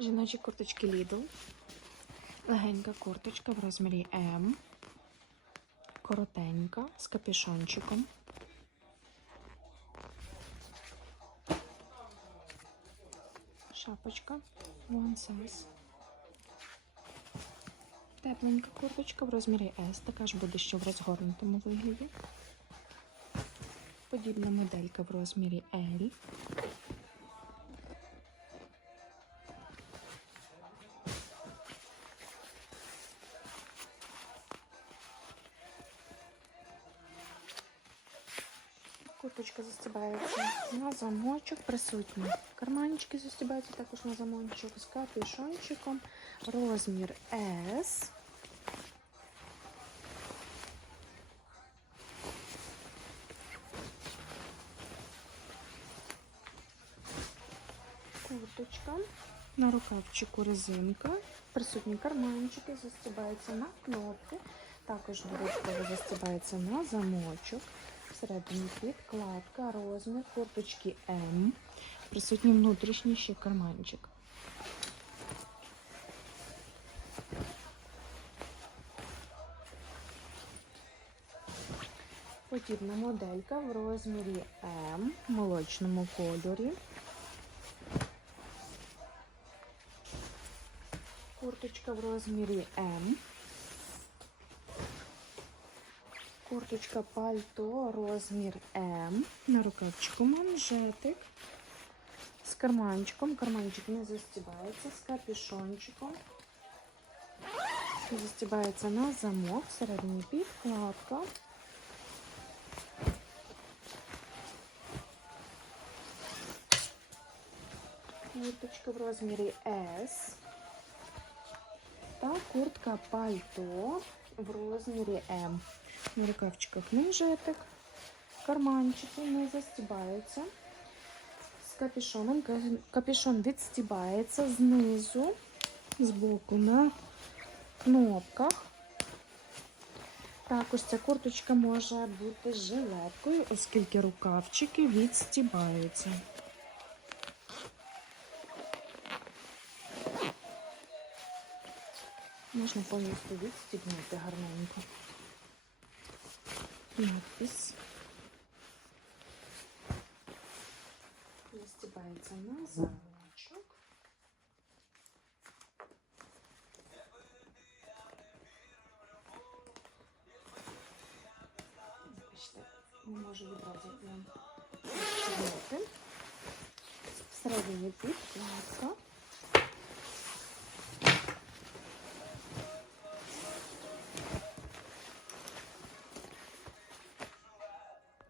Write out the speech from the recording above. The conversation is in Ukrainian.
Жіночі курточки Lidl. Легенька курточка в розмірі М. Коротенька з капюшончиком. Шапочка One size. Тепленька курточка в розмірі S. Така ж буде ще в розгорнутому вигляді. Подібна моделька в розмірі L. Курточка застібається на замочок, присутні. Карманчики застібаються також на замочок з капюшончиком. Розмір S. Курточка. На рукавчику резинка. Присутні карманчики, застібаються на кнопки. Також додатково застібається на замочок. Всередині підкладка, розмір курточки М. Присутній внутрішній ще карманчик. Подібна моделька в розмірі М молочному кольорі. Курточка в розмірі М. Курточка пальто розмір М. На рукавчику манжетик. З карманчиком. Карманчик не застібається, з капюшончиком. Застібається на замок, всередині підкладка. Курточка в розмірі S. Та куртка пальто в розмірі М. На рукавчиках манжетик, карманчики не застібаються. З капюшоном. Ка- Капюшон відстібається знизу, з боку на кнопках. Також ця курточка може бути жилеткою, оскільки рукавчики відстібаються. Можна повністю відстібнути гарненько. Надпис. Застібається на замочок. Бачите, не можу відразу вам. Всередині підкладка.